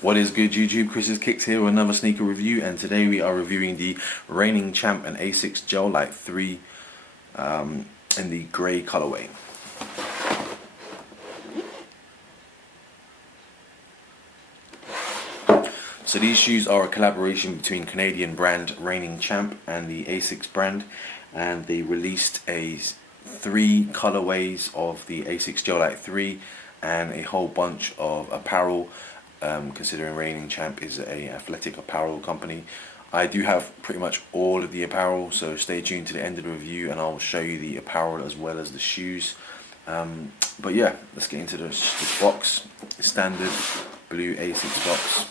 What is good, YouTube? Chris's Kicks here with another sneaker review, and today we are reviewing the reigning champ and Asics Gel Lyte 3 in the grey colorway. So these shoes are a collaboration between Canadian brand Reigning Champ and the Asics brand, and they released three colorways of the Asics Gel Lyte 3 and a whole bunch of apparel. Considering Reigning Champ is a athletic apparel company, I do have pretty much all of the apparel, so stay tuned to the end of the review and I'll show you the apparel as well as the shoes. But yeah, let's get into this box. Standard blue Asics box.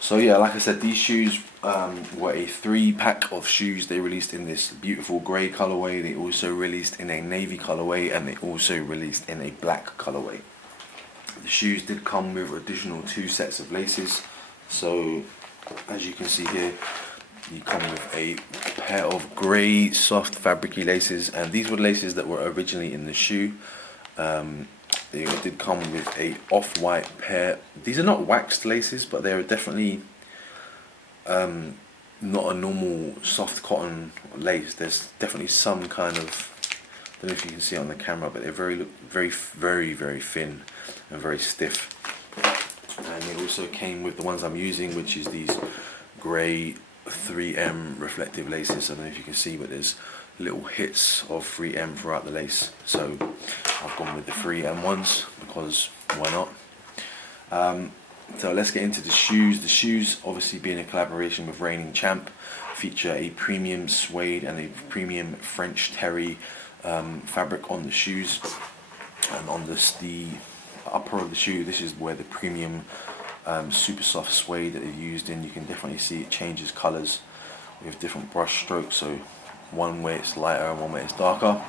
So yeah, like I said, these shoes were a 3-pack of shoes. They released in this beautiful grey colorway. They also released in a navy colorway, and they also released in a black colorway. The shoes did come with additional 2 sets of laces. So as you can see here, you come with a pair of grey soft fabricy laces, and these were laces that were originally in the shoe. They did come with a off-white pair. These are not waxed laces, but they're definitely not a normal soft cotton lace. There's definitely some kind of, I don't know if you can see it on the camera, but they're very thin and very stiff. And they also came with the ones I'm using, which is these grey 3M reflective laces. I don't know if you can see, but there's little hits of 3M throughout the lace, so I've gone with the 3M ones because why not. So let's get into the shoes. The shoes, obviously being a collaboration with Reigning Champ, feature a premium suede and a premium French terry fabric on the shoes, and on the upper of the shoe, this is where the premium super soft suede that they've used in. You can definitely see it changes colors with different brush strokes, so one way it's lighter and one way it's darker.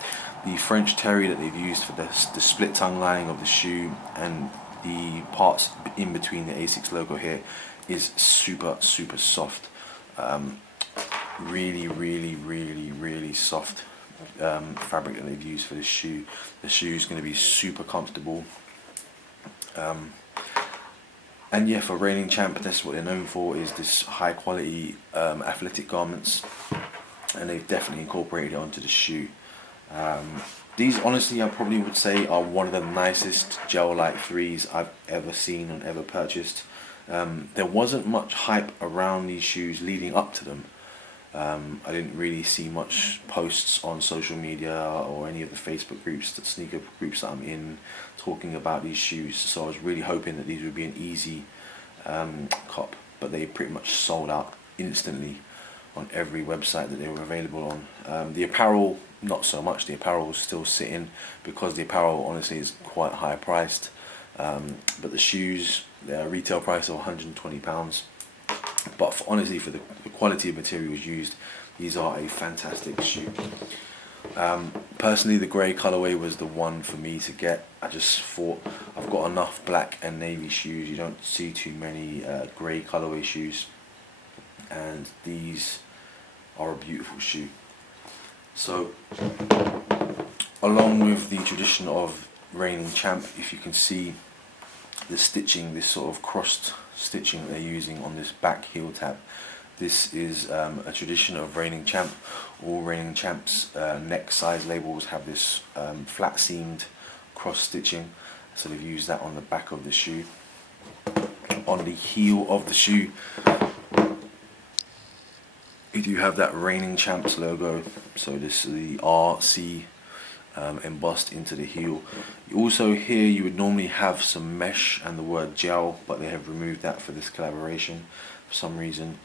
The French terry that they've used for the split tongue lining of the shoe and the parts in between the Asics logo here is super soft. Really soft fabric that they've used for this shoe. The shoe is going to be super comfortable. And yeah, for Reigning Champ, that's what they're known for, is this high quality athletic garments, and they've definitely incorporated it onto the shoe. These, honestly, I probably would say are one of the nicest Gel Lyte 3s I've ever seen and ever purchased. There wasn't much hype around these shoes leading up to them. I didn't really see much posts on social media or any of the Facebook groups, the sneaker groups that I'm in, talking about these shoes. So I was really hoping that these would be an easy cop, but they pretty much sold out instantly on every website that they were available on. The apparel, not so much. The apparel was still sitting because the apparel honestly is quite high priced. But the shoes, their retail price of £120. But honestly, for the quality of materials used, these are a fantastic shoe. Personally, the grey colorway was the one for me to get. I just thought I've got enough black and navy shoes. You don't see too many grey colorway shoes, and these are a beautiful shoe. So along with the tradition of Reigning Champ, if you can see the stitching, this sort of crossed stitching that they're using on this back heel tab, this is a tradition of Reigning Champ. All Reigning Champ's neck size labels have this flat seamed cross stitching, so they've used that on the back of the shoe. On the heel of the shoe, you do have that Reigning Champs logo, so this is the RC embossed into the heel. Also here you would normally have some mesh and the word gel, but they have removed that for this collaboration for some reason.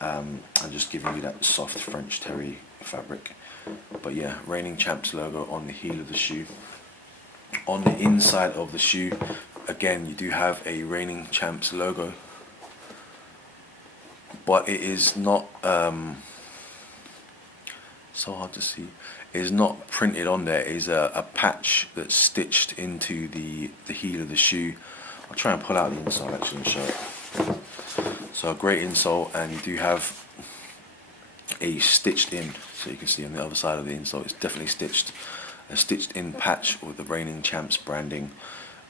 I'm just giving you that soft French terry fabric. But yeah, Reigning Champs logo on the heel of the shoe. On the inside of the shoe, again, you do have a Reigning Champs logo, but it is not so hard to see. is not printed on there, is a patch that's stitched into the heel of the shoe. I'll try and pull out the insole actually and show it. So a great insole, and you do have a stitched in, so you can see on the other side of the insole it's definitely stitched, a stitched in patch with the Reigning Champs branding,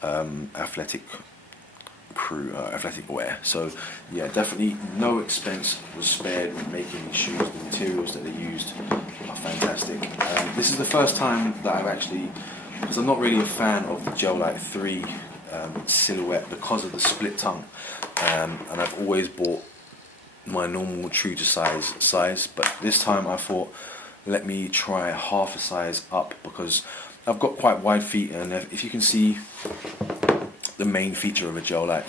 athletic wear. So yeah, definitely no expense was spared when making these shoes. The materials that they used are fantastic. This is the first time that I've actually, because I'm not really a fan of the Gel Lyte 3 silhouette because of the split tongue, and I've always bought my normal true to size, but this time I thought, let me try half a size up, because I've got quite wide feet, and if you can see, the main feature of a Gel Lyte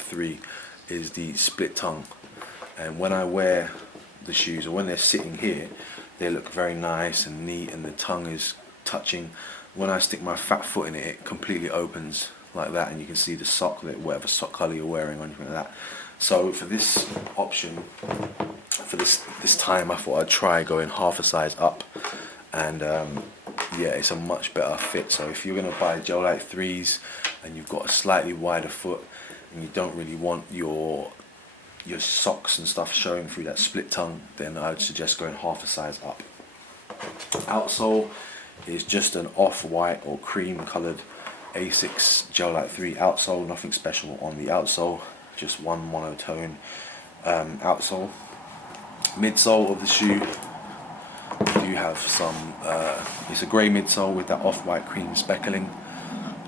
3 is the split tongue, and when I wear the shoes, or when they're sitting here, they look very nice and neat, and the tongue is touching. When I stick my fat foot in it, it completely opens like that, and you can see the sock, whatever sock color you're wearing or anything like that. So for this option, for this time, I thought I'd try going half a size up, and yeah, it's a much better fit. So if you're going to buy Gel Lyte 3s and you've got a slightly wider foot and you don't really want your socks and stuff showing through that split tongue, then I would suggest going half a size up. Outsole is just an off-white or cream coloured Asics Gel Lyte 3 outsole, nothing special on the outsole, just one monotone outsole. Midsole of the shoe, you have some, it's a grey midsole with that off-white cream speckling.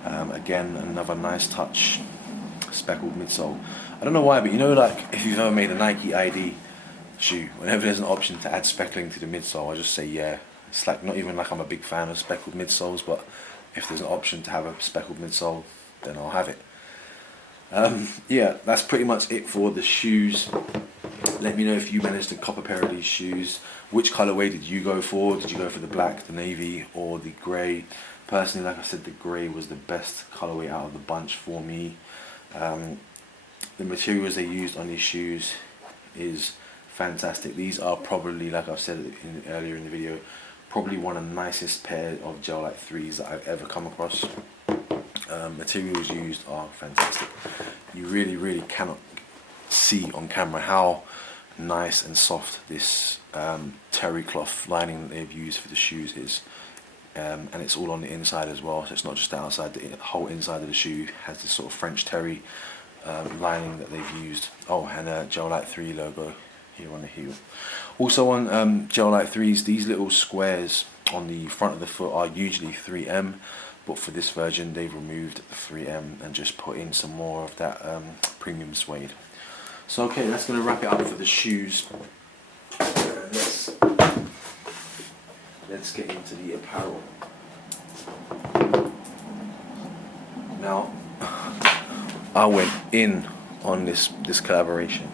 Again, another nice touch, speckled midsole. I don't know why, but you know, like if you've ever made a Nike ID shoe, whenever there's an option to add speckling to the midsole, I just say yeah. It's like, not even like I'm a big fan of speckled midsoles, but if there's an option to have a speckled midsole, then I'll have it. Yeah, that's pretty much it for the shoes. Let me know if you managed to cop a pair of these shoes. Which colorway did you go for? Did you go for the black, the navy, or the grey? Personally, like I said, the grey was the best colorway out of the bunch for me. The materials they used on these shoes is fantastic. These are probably, like I've said earlier in the video, probably one of the nicest pair of Gel Lyte 3s that I've ever come across. Materials used are fantastic. You really cannot see on camera how nice and soft this terry cloth lining that they've used for the shoes is, and it's all on the inside as well, so it's not just the outside. The whole inside of the shoe has this sort of French terry lining that they've used. Oh, and a Gel Lyte 3 logo here on the heel. Also on Gel Lyte 3s, these little squares on the front of the foot are usually 3M, but for this version they've removed the 3M and just put in some more of that premium suede. So okay, that's going to wrap it up for the shoes. Let's get into the apparel. Now, I went in on this collaboration.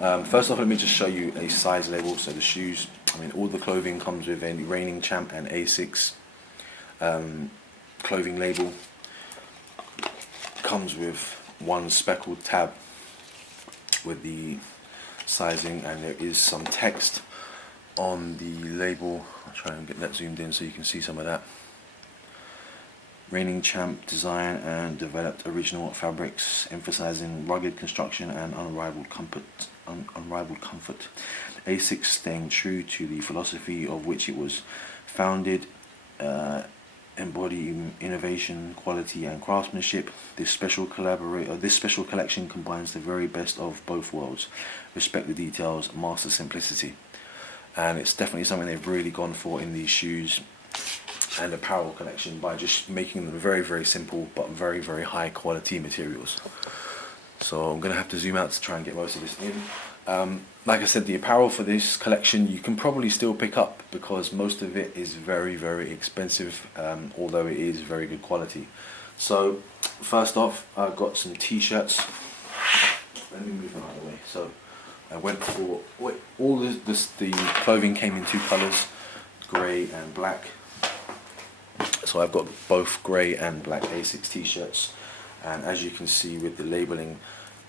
First off, let me just show you a size label. So the shoes, I mean, all the clothing comes with a Reigning Champ and Asics clothing label. Comes with one speckled tab with the sizing, and there is some text on the label. I'll try and get that zoomed in so you can see some of that. Reigning Champ design and developed original fabrics, emphasizing rugged construction and unrivaled comfort. Asics staying true to the philosophy of which it was founded, embodying innovation, quality, and craftsmanship. This special collection combines the very best of both worlds: respect the details, master simplicity. And it's definitely something they've really gone for in these shoes and apparel collection, by just making them very simple but very high quality materials. So I'm gonna have to zoom out to try and get most of this in. Like I said, the apparel for this collection you can probably still pick up because most of it is very expensive, although it is very good quality. So first off, I've got some t-shirts. Let me move them out of the way. So I went for all the clothing came in two colors, grey and black. So I've got both grey and black Asics t-shirts, and as you can see with the labeling,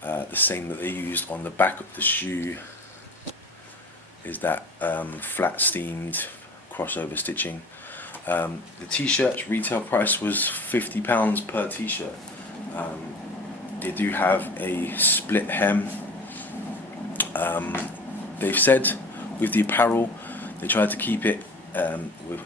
the same that they used on the back of the shoe is that flat steamed crossover stitching. The t-shirts retail price was £50 per t-shirt. They do have a split hem. They've said with the apparel they tried to keep it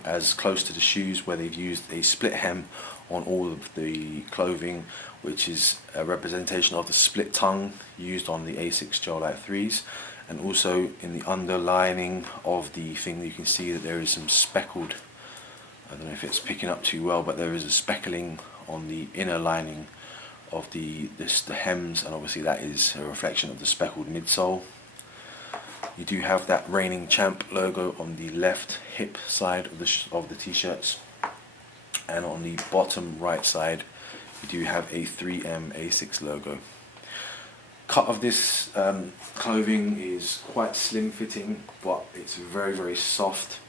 as close to the shoes, where they've used a split hem on all of the clothing, which is a representation of the split tongue used on the Asics Gel Lyte 3s. And also in the underlining of the thing, you can see that there is some speckled, I don't know if it's picking up too well, but there is a speckling on the inner lining of the hems, and obviously that is a reflection of the speckled midsole. You do have that Reigning Champ logo on the left hip side of the t-shirts, and on the bottom right side you do have a 3M Asics logo. Cut of this clothing is quite slim fitting, but it's very, very soft.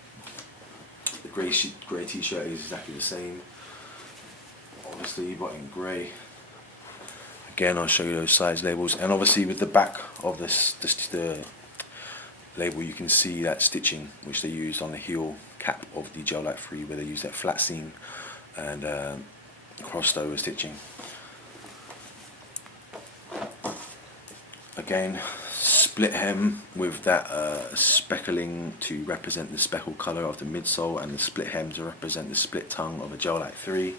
The grey t-shirt is exactly the same, obviously, but in grey. Again, I'll show you those size labels, and obviously with the back of the label you can see that stitching which they used on the heel cap of the Gel Lyte 3, where they used that flat seam and crossed over stitching. Again, split hem with that speckling to represent the speckled colour of the midsole, and the split hem to represent the split tongue of a Gel Lyte 3.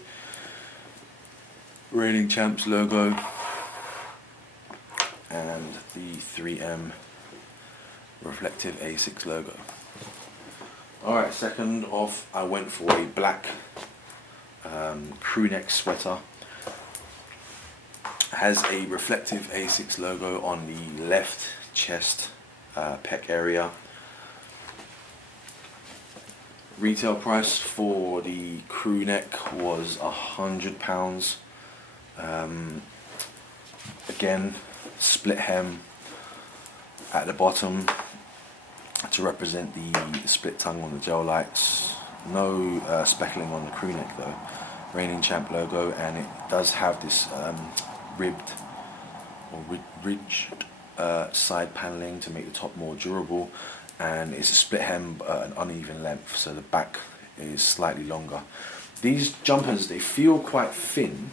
Reigning Champs logo and the 3M reflective Asics logo. Alright, second off I went for a black crew neck sweater. Has a reflective Asics logo on the left chest pec area. Retail price for the crew neck was £100. Again, split hem at the bottom to represent the split tongue on the Gel Lytes. No speckling on the crew neck though. Reigning Champ logo, and it does have this ribbed or ridged side paneling to make the top more durable, and it's a split hem but an uneven length, so the back is slightly longer. These jumpers, they feel quite thin,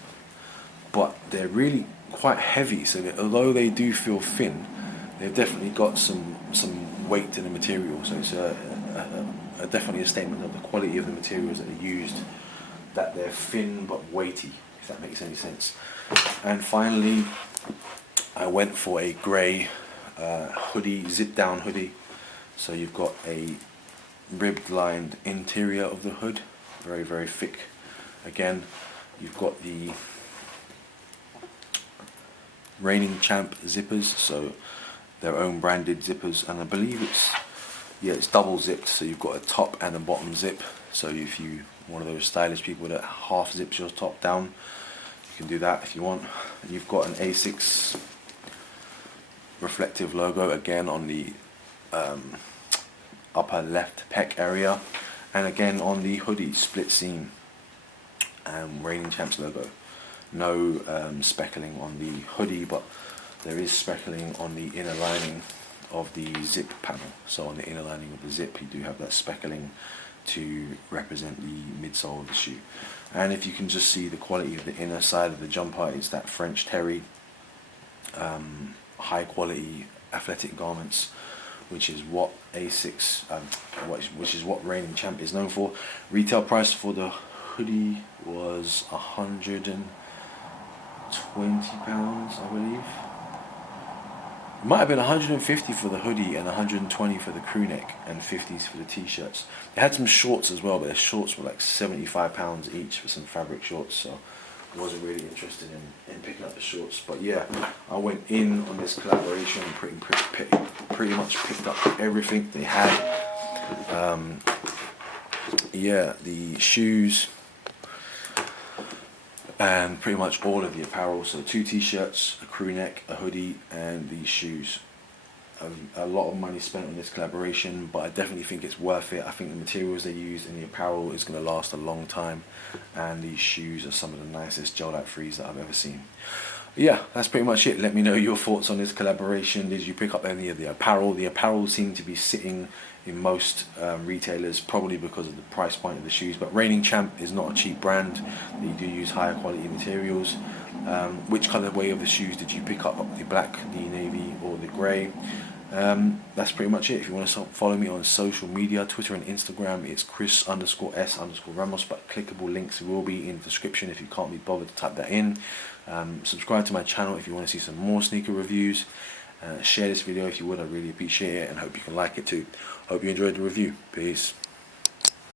but they're really quite heavy, so that although they do feel thin, they've definitely got some weight to the material, so it's definitely a statement of the quality of the materials that are used, that they're thin but weighty, if that makes any sense. And finally I went for a grey hoodie, zip down hoodie. So you've got a ribbed lined interior of the hood, very, very thick. Again, you've got the Reigning Champ zippers, so their own branded zippers, and I believe it's double zipped, so you've got a top and a bottom zip. So if you one of those stylish people that half zips your top down, you can do that if you want. And you've got an Asics reflective logo again on the upper left pec area, and again on the hoodie split seam and Reigning Champs logo. No speckling on the hoodie, but there is speckling on the inner lining of the zip panel. So on the inner lining of the zip you do have that speckling to represent the midsole of the shoe. And if you can just see the quality of the inner side of the jumper, it's that French terry, high quality athletic garments, which is what Asics, which is what Reigning Champ is known for. Retail price for the hoodie was £120, I believe. It might have been 150 for the hoodie and 120 for the crew neck and 50s for the t-shirts. They had some shorts as well, but their shorts were like £75 each for some fabric shorts, so I wasn't really interested in picking up the shorts. But yeah, I went in on this collaboration and pretty much picked up everything they had. Yeah, the shoes and pretty much all of the apparel. So 2 t-shirts, a crew neck, a hoodie, and these shoes. A lot of money spent on this collaboration, but I definitely think it's worth it. I think the materials they used in the apparel is going to last a long time, and these shoes are some of the nicest Gel Lyte 3s that I've ever seen. Yeah, that's pretty much it. Let me know your thoughts on this collaboration. Did you pick up any of the apparel? The apparel seemed to be sitting in most retailers, probably because of the price point of the shoes. But Reigning Champ is not a cheap brand. They do use higher quality materials. Which colorway of the shoes did you pick up? The black, the navy, or the grey? That's pretty much it. If you want to follow me on social media, Twitter and Instagram, it's Chris_S_Ramos, but clickable links will be in the description if you can't be bothered to type that in. Subscribe to my channel if you want to see some more sneaker reviews. Share this video if you would, I really appreciate it, and hope you can like it too. Hope you enjoyed the review. Peace.